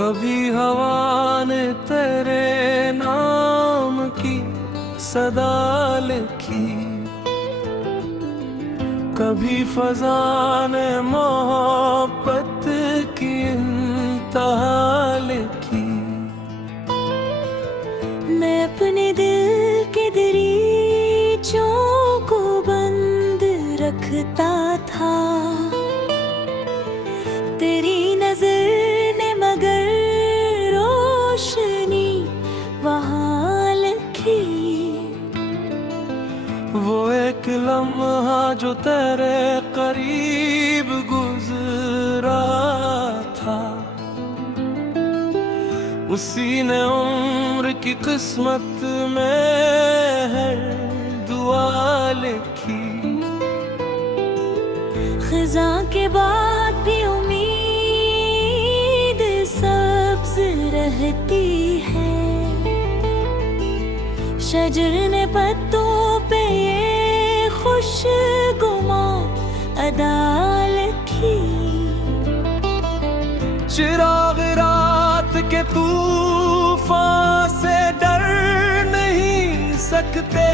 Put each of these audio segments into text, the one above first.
कभी हवा ने तेरे नाम की सदा लिखी, कभी फजा ने मोहब्बत की इंतहा लिखी। मैं अपने दिल के दरीचों को बंद रखता था, तेरी नजर ने मगर रोशनी वहाँ लिखी। वो एक लम्हा जो तेरे करीब गुजरा था, उसी ने उम्र की किस्मत में है दुआ लिखी। खिज़ा के बाद भी उम्मीद सब्ज़ रहती है, शजर ने पत्तों पे ये खुशगुमा अदा लिखी। चिराग रात के तूफान से डर नहीं सकते,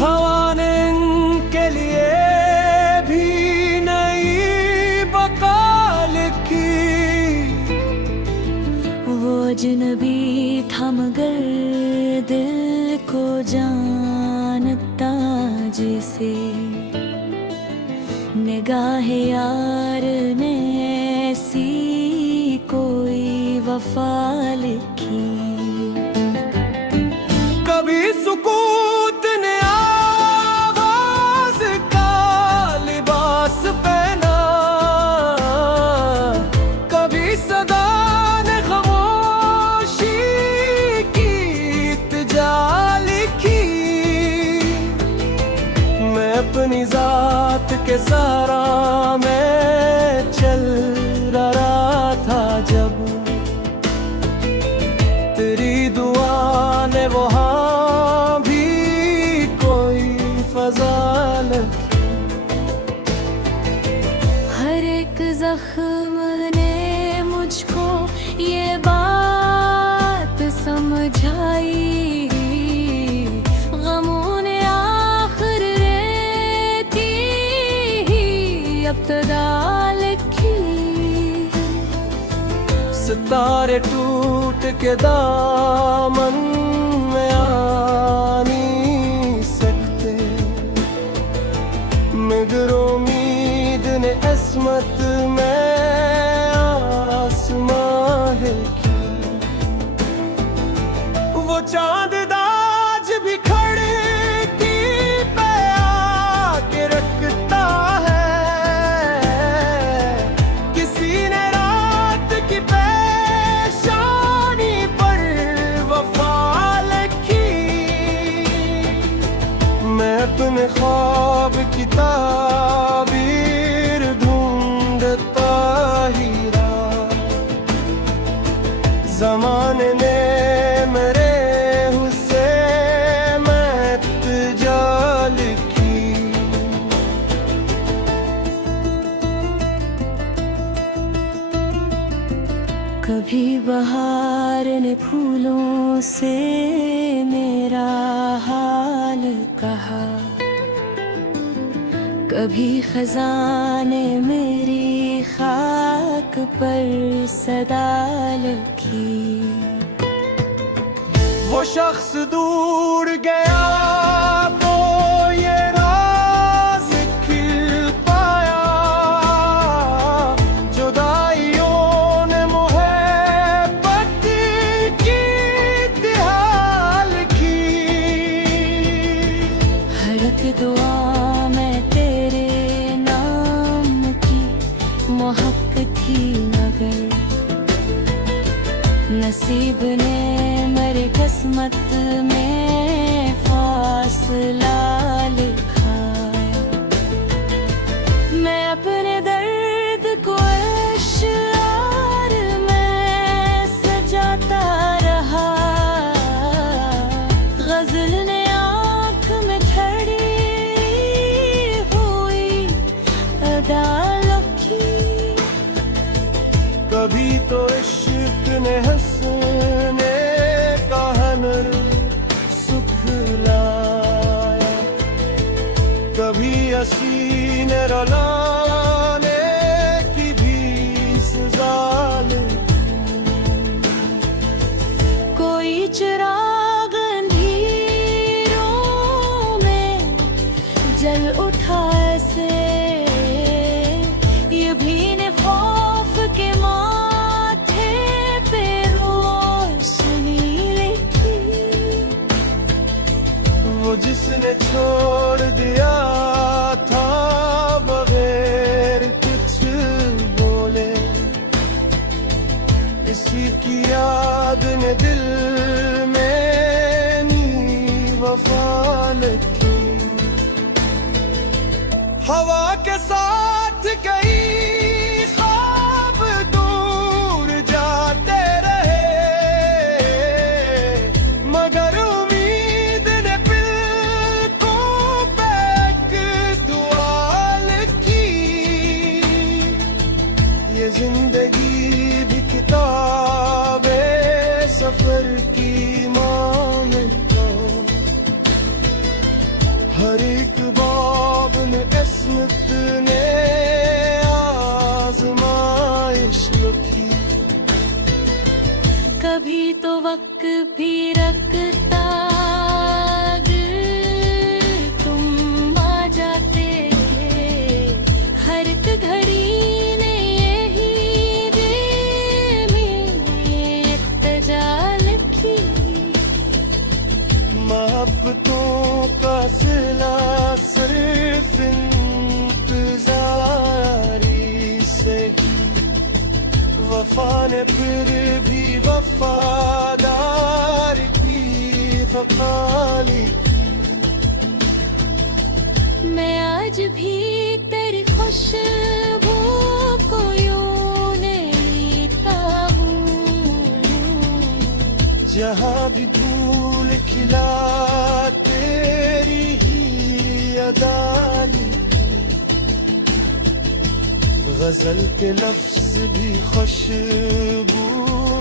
हवा ने इनके लिए भी नई बका लिखी। वो अजनबी था मगर दिल को जानता जिसे, निगाह यार ने ऐसी कोई वफा लिखी। कभी सुकूत ने आवाज का लिबास पहना, कभी सदा ने खामोशी की इत्जा लिखी। मैं अपनी जात के सहारा में चल रहा था जब, तेरी दुआ ने वहाँ भी कोई फजा लिखी। हर एक जख्म ने मुझको ये बात समझाई, गमों ने आखिर रहती ही इब्तिदा लिखी। सितारे टूट के दामन में आ नहीं सकते, मगर उम्मीद ने अस्मत में आसमां है की। वो चांद दाज भी खड़की पे आके रखता है, किसी ने रात की पेशानी पर वफा लिखी। मैं अपने ख्वाब की ताबीर ढूंढता ही रहा, ज़माने ने मेरे हुस्से में इत्जा लिखी। कभी बहार ने फूलों से मेरा हाल कहा, कभी खज़ां ने मेरी खाक पर सदा लिखी। वो शख्स दूर गया तो ये राज खिल पाया, जुदाइयों ने मोहब्बत की इत्तिहाल की। हर एक दुआ में तेरे नाम की महक थी मगर, नसीब ने मेरी किस्मत में फासला लिखा। मैं अपने दर्द को अश्आर में सजाता रहा, गज़ल ने आँख में खड़ी हुई अदा लिखी। कभी तो इश्क ने हंसने का हुनर सुख लाया, कभी हसीने रुलाने की भी सजा ली। कोई चिराग अंधेरों में जल उठा ऐसे, ये भी ने खौफ के माथे पे रोशनी लिखी। वो जिसने छोड़ दिया था बगैर कुछ बोले, इसी की याद ने दिल में नी वफा लिखी। हवा के साथ कई ख्वाब दूर जाते रहे, मगर उम्मीद ने बिल्कुल बैक दुआ लिखी। ये जिंदगी भी किताबे सफर की मांगता, हर एक बाब ने किस्मत ने आजमाइश लिखी। कभी तो वक्त भी रखता तुम आ जाते, हर एक घड़ी ने यही दिल में इत्तेजा लिखी। मोहब्बतों का सिला सिर्फ इंतजारी से, वफा ने फिर भी वफादार की वकाली। मैं आज भी तेरी खुशबू को यूं लेता हूँ, जहाँ भी फूल खिला तेरी ही अदाली। गजल के लफ्ज भी खुशबू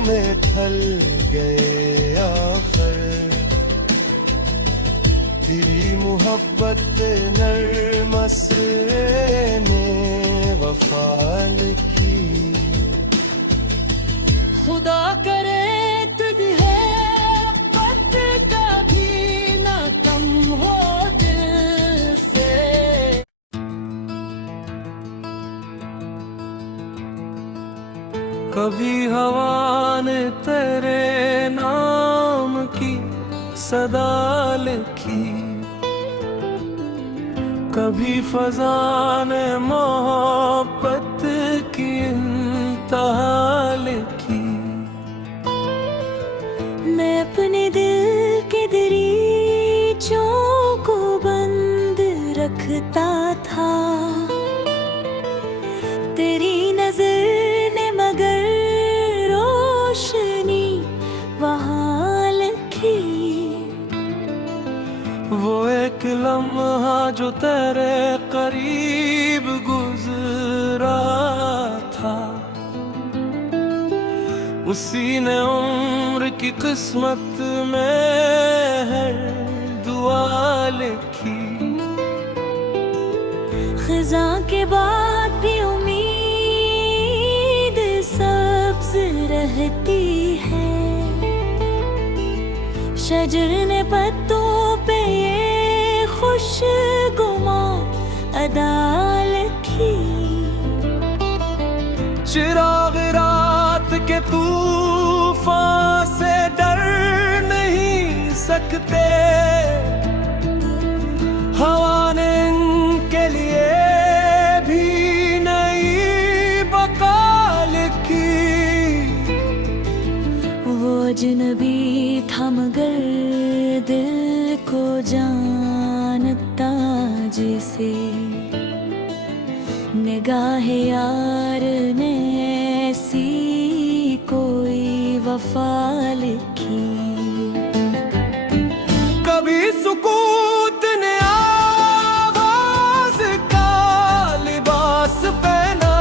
में ढल गए आखिर, तेरी मोहब्बत नर्म असरे में वफा लिखी। खुदा करे तुझे है पत कभी ना कम हो दिल से। कभी हवा ने तेरे नाम की सदा लिखी, कभी फजा ने मोहब्बत की इंतहा लिखी। मैं अपने दिल के दरीचों को बंद रखता था, तेरी नजर ने मगर रोशनी वहाँ लिखी। वो एक लम्हा जो तेरे करीब गुजरा था, उसी ने उम्र की किस्मत में है दुआ लिखी। खिज़ां के बाद भी उम्मीद सब्ज़ रहती है, शजर ने पत्तों पे ये खुशगुमा अदा लिखी। चिराग रात के तूफान से डर नहीं सकते, हवा ने इनके लिए भी नई बका लिखी। वो अजनबी था मगर दिल को जानता जिसे, निगाह यार ने ऐसी कोई वफा लिखी। कभी सुकूत ने आवाज का लिबास पहना,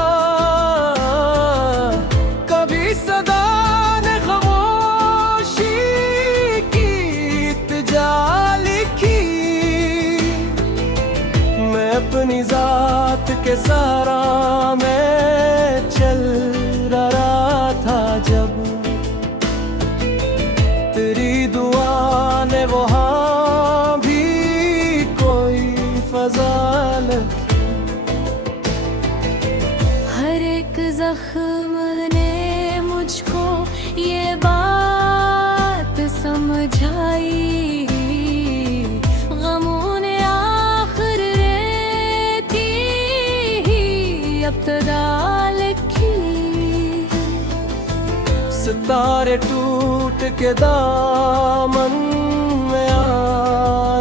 अपनी जात के सहारा मैं चल रहा था जब तेरी दुआ ने वहाँ भी कोई फजाल। हर एक जख्म ने मुझको ये बात समझाई, गमों ने आखिर रहती इब्तिदा लिखी। सितारे टूट के दामन में आ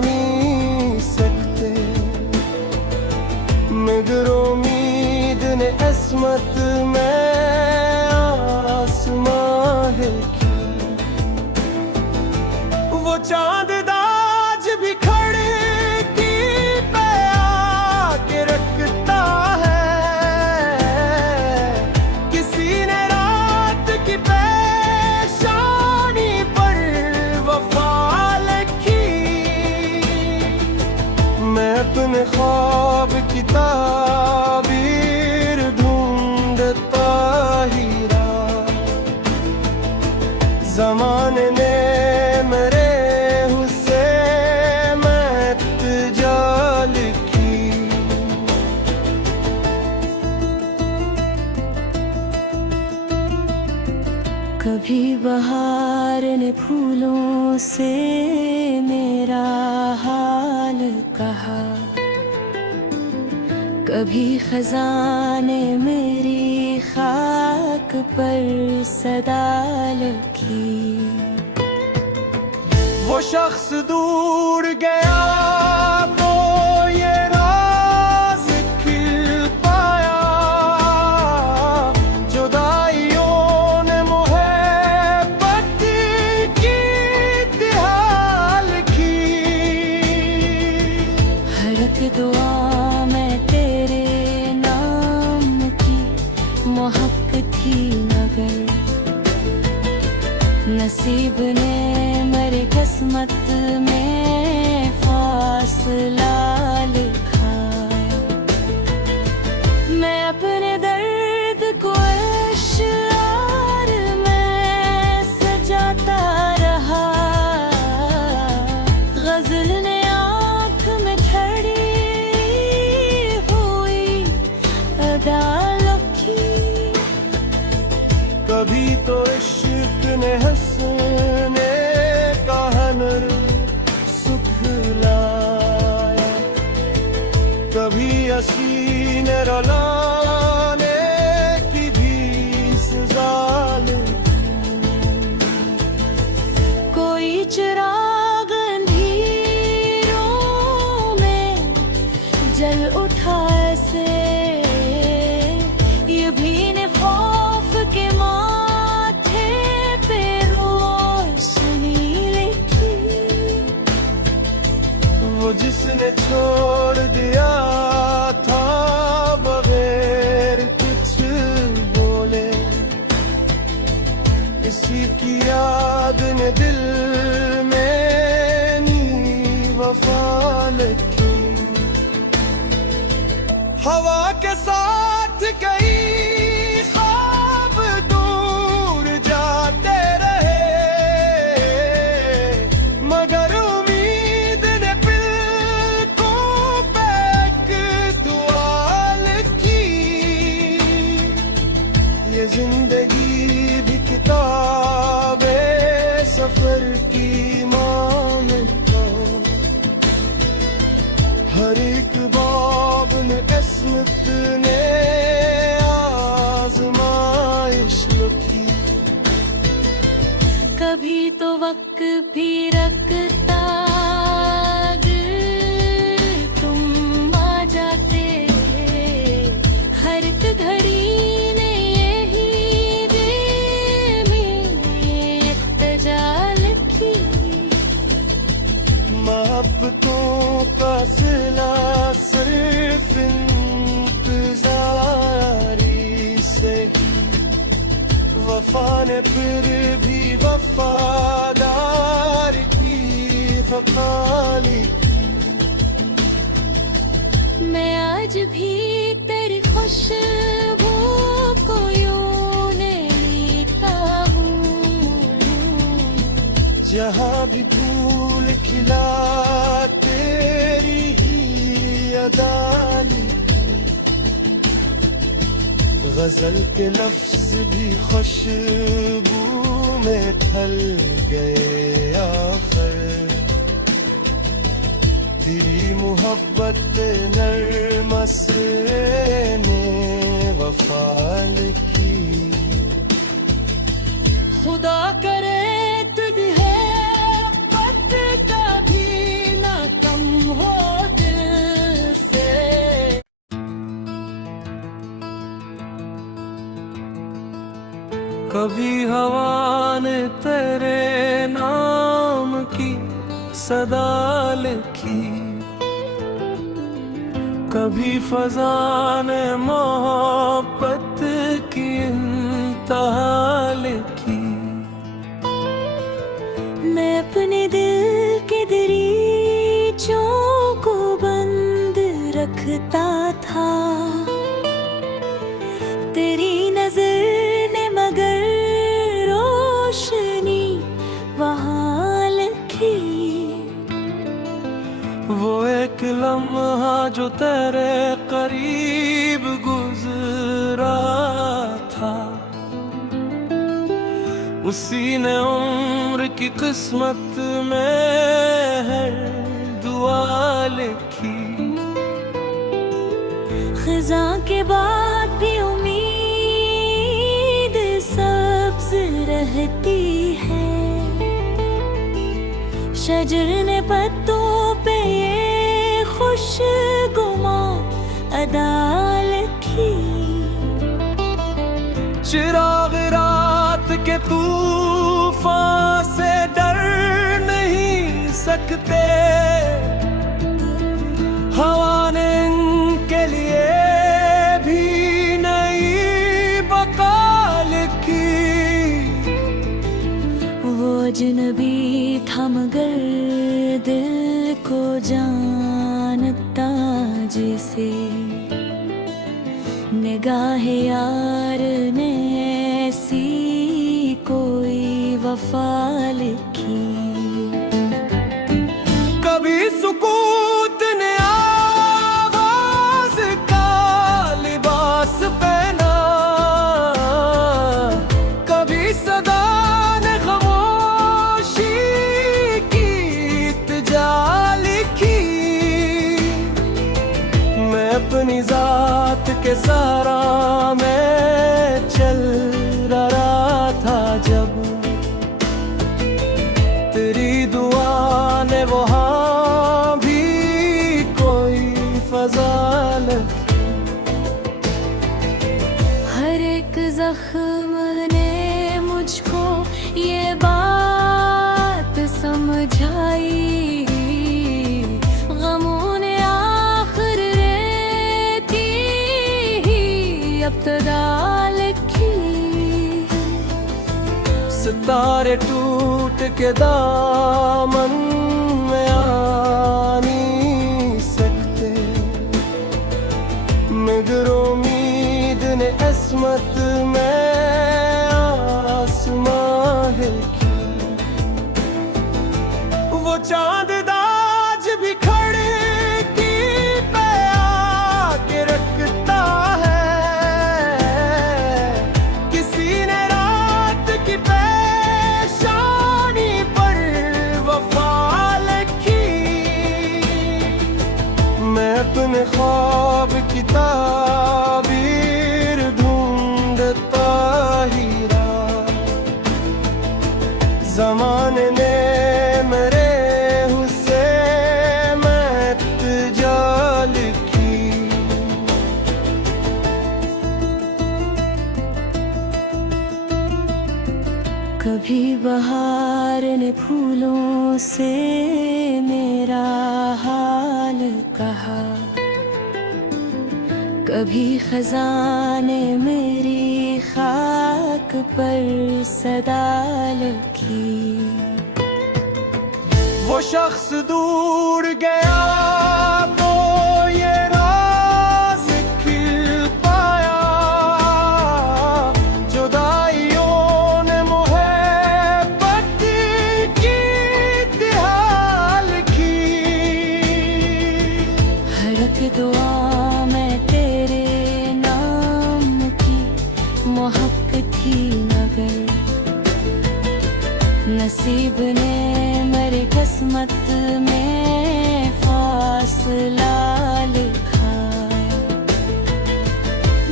नहीं सकते, मगर उम्मीद ने अस्मत में आसमां है की। वो चांद दाज भी खड़की पे आके रखता है, किसी ने रात की पेशानी पर वफा लिखी। मैं अपने ख्वाब की ताबीर ढूंढता ही रहा, ज़माने ने मेरे हुस्से में इल्तिजा लिखी। कभी बहार ने फूलों से मेरा हाल कहा, कभी खज़ां ने मेरी खाक पर सदा लिखी। वो शख्स दूर गया तो ये राज खिल पाया, जुदाइयों ने मोहब्बत की तिहाल की। हर एक दुआ में तेरे नाम की महक थी, मगर नसीब ने मेरी किस्मत में फासला लिखा। मैं अपने दर्द को अश्आर में सजाता रहा, गजल ने आँख में खड़ी हुई अदा लिखी। कभी तो इश्क ने हंसने का हुनर सुखलाया, कभी हंसी ने रुलाने की भी सजा लिखी। कोई चिराग अंधेरों में जल उठा ऐसे, ये भी ने खौफ के माथे पे रोशनी लिखी। वो जिसने छोड़ दिया था बगैर कुछ बोले, इसी की याद ने दिल में नी वफा लिखी। हवा के साथ कई ख्वाब दूर जाते रहे, मगर उम्मीद ने पलकों पे एक दुआ लिखी। ये जिंदगी भी किताबे सफर की मानता, हर एक बाब ने किस्मत ने आजमाइश लिखी। कभी तो वक्त भी रखता अगर तुम आ जाते, हर एक घड़ी ने यही दिल में इल्तिजा लिखी। मोहब्बतों का सिला सिर्फ इंतजारी से, वफा ने फिर भी वफादार की वफा लिखी। मैं आज भी तेरी खुशबू को यूं लेता हूँ। जहाँ भी फूल खिला तेरी ही अदा लिखी, गजल के लफ्ज भी खुशबू में ढल गए आखिर। तेरी मोहब्बत नर्म असरे ने वफा लिखी। खुदा करे तुम्हें पत कभी ना कम हो दिल से। कभी हवा ने तेरे नाम की सदा लिखी, कभी फजा ने मोहब्बत की इंतहा लिखी। मैं अपने दिल के दरीचों को बंद रखता था, तेरी नजर ने मगर रोशनी वहाँ लिखी। वो एक लम्हा जो तेरे करीब गुजरा था, उसी ने उम्र की किस्मत में हर दुआ लिखी। खिज़ा के बाद भी उम्मीद सब्ज़ रहती है, शजर ने पत्तों पे ये खुशगुमा अदा लिखी। चिराग रात के तूफान से डर नहीं सकते, हवा ने इनके लिए भी नई बका लिखी। वो अजनबी था मगर दिल को जानता जिसे, निगाह यार ने ऐसी कोई वफा लिखी। कभी सुकूत ने आवाज का लिबास पहना, कभी सदा ने खामोशी की इत्जा लिखी। मैं अपनी जात के सहारा में चल रहा था जब, तेरी दुआ ने वहाँ भी कोई फजा लिखी। हर एक जख्म ने मुझको ये बात समझाई, गमों ने आखिर रहती ही इब्तिदा लिखी। सितारे टूट के दामन में आ नहीं सकते, मगर उम्मीद ने अस्मत में आसमां लिखी। वो चांद दाज भी खड़की पे आके रखता है, किसी ने रात की पेशानी पर वफा लिखी। मैं अपने ख्वाब की ताबीर ढूंढता ही रहा, ज़माने ने मेरे हुस्से में इत्जा लिखी। कभी बहार ने फूलों से मेरा हाल कहा, कभी खज़ां ने मेरी खाक पर सदा लिखी। वो शख्स दूर गया तो ये राह थी मगर नसीब ने मेरी किस्मत में फासला लिखा।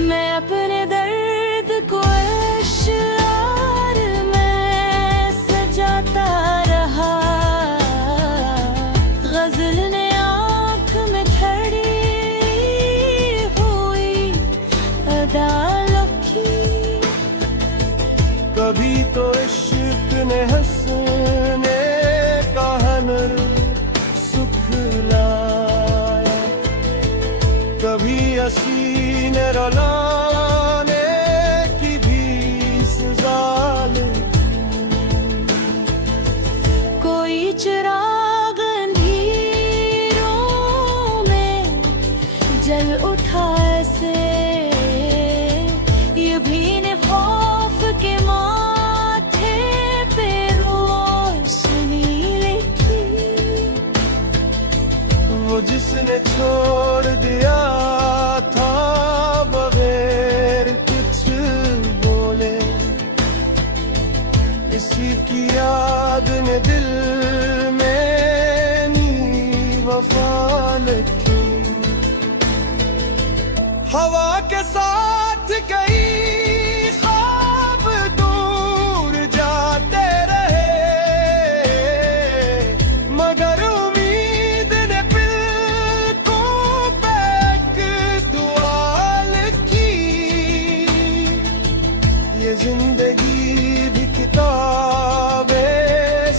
मैं अपने दर्द को अश्आर में सजाता रहा। गजल ने आँख में खड़ी हुई अदालत की। कभी तो इश्क ने हंसने का हुनर सुख लाया, कभी हसीने रुलाने की भी सजा ली। कोई चिराग अंधेरों में जल उठा ऐसे, ये भी ने खौफ के माथे पे रोशनी लिखी। वो जिसने छोड़ दिया था बगैर कुछ बोले, इसी की याद ने दिल में नी वफा लिखी। हवा के साथ कई ख्वाब दूर जाते रहे, मगर उम्मीद ने बिल्कुल बैक दुआ लिखी। ये जिंदगी भी किताबे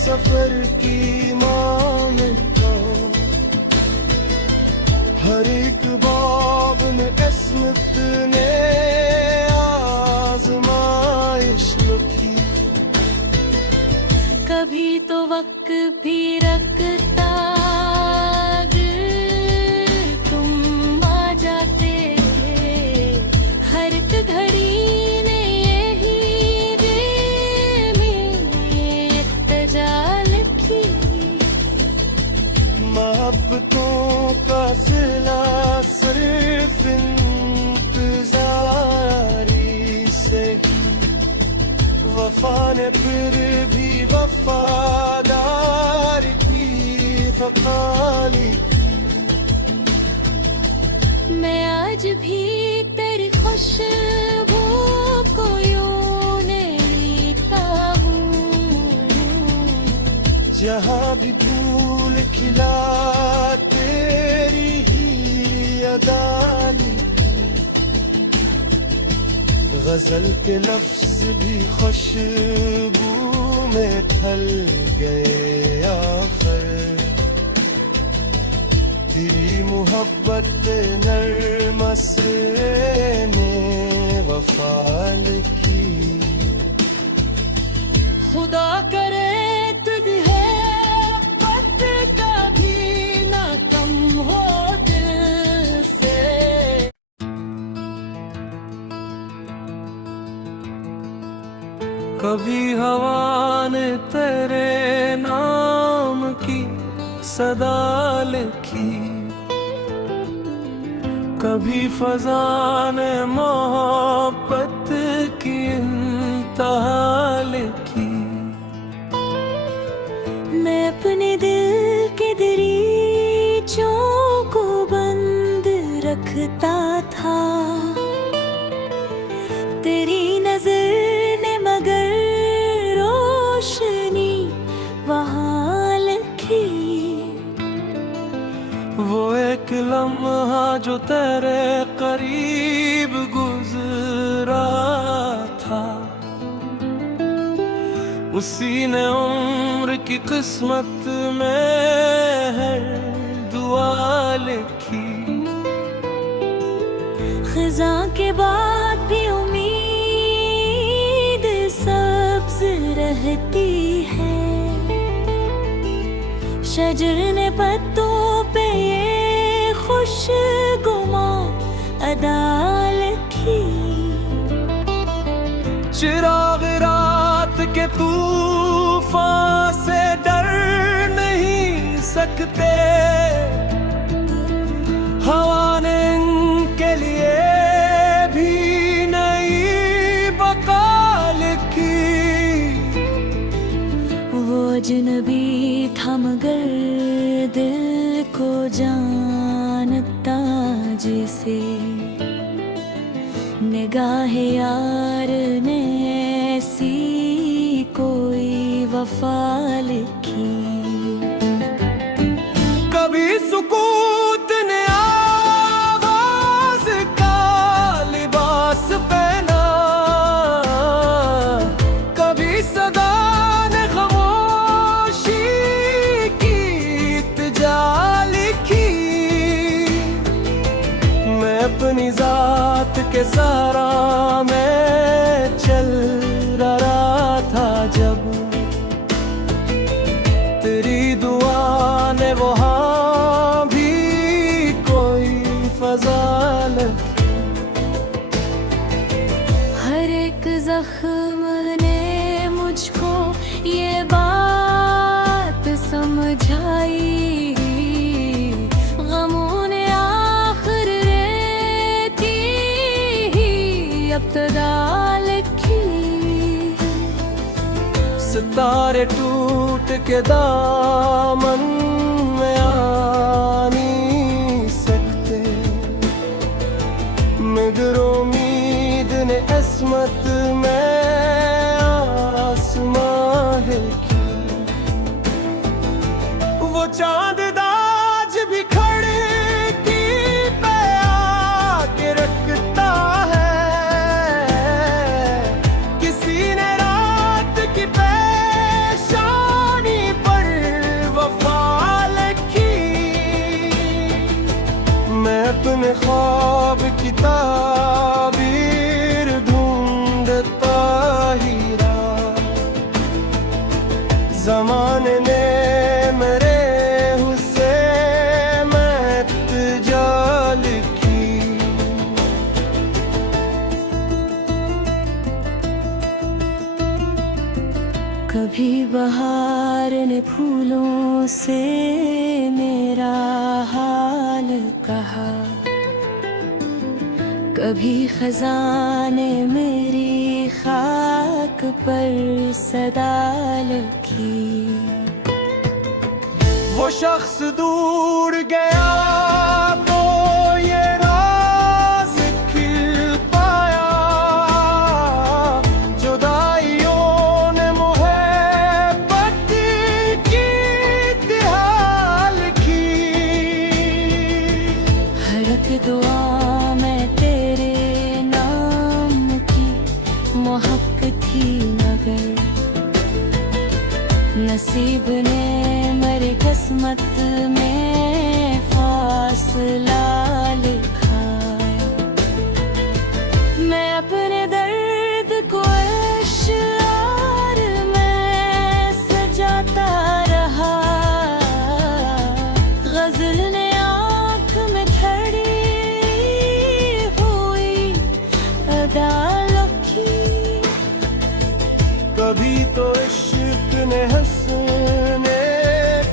सफर की मानता, हर एक बाब ने किस्मत ने आजमाइश लिखी। कभी तो वक्त भी रखता अगर तुम आ जाते। हर एक घड़ी ने यही दिल में इत्तेजा लिखी। मोहब्बतों का सिला सिर्फ इंतजारी से ही, वफा ने फिर भी वफादार की बकाली। मैं आज भी तेरी खुशबू को यूं लेता हूँ। जहाँ भी फूल खिला तेरी ही अदा लिखी। गजल के लफ्ज भी खुशबू में ढल गए आखिर। तेरी मोहब्बत नर्म असरे में वफा लिखी। खुदा करे तुझे पत कभी ना कम हो दिल से। कभी हवा ने तेरे नाम की सदा लिखी, कभी फजा ने मोहब्बत की इंतहा लिखी। मैं अपने दिल के दरीचों को बंद रखता था। तेरी नजर ने मगर रोशनी वहाँ लिखी। वो एक लम्हा जो तेरे करीब गुजरा था, उसी ने उम्र की किस्मत में है दुआ लिखी। खिजा के बाद भी उम्मीद सब्ज रहती है। शजर ने पत्तों पे ये खुशगुमा अदा लिखी। चिराग रात के तूफान से डर नहीं सकते, हवा ने इनके लिए भी नई बका निगाहे यार ने ऐसी कोई वफा लिखी। कभी सुकूत ने आवाज का लिबास पहना, कभी सदा ने खामोशी की इल्तिजा लिखी। मैं अपनी जात के सहारा में चल रहा था जब, तेरी दुआ ने वहाँ भी कोई फज़ाल। हर एक जख्म ने मुझको ये बात समझाई, गमों ने आखिर रहती ही इब्तिदा लिखी। सितारे टूट के दामन में आ नहीं सकते, मगर उम्मीद ने अस्मत में आसमां देखी। वो चांद दाज भी खड़की पे आके रखता है, किसी ने रात की पेशानी पर वफा लिखी। मैं अपने ख्वाब की ताबीर ढूंढता ही रहा, ज़माने ने मेरे हुस्से में इल्तिजा लिखी। कभी बहार ने फूलों से मेरा हाल कहा, कभी खज़ां ने मेरी खाक पर सदा लिखी। वो शख्स दूर गया तो ये राज खिल पाया, जुदाइयों ने मुहब्बत की इत्तिहाल की। हर एक दुआ में तेरे नाम की महक थी, मगर नसीब ने मेरी किस्मत में फासला लिखा। मैं अपने दर्द को अश्आर में सजाता रहा, गजल ने आँख में खड़ी हुई अदा लिखी। कभी तो इश्क ने हंसने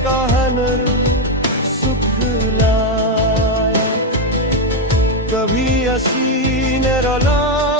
का हुनर सुखलाया, कभी हंसी ने रुलाया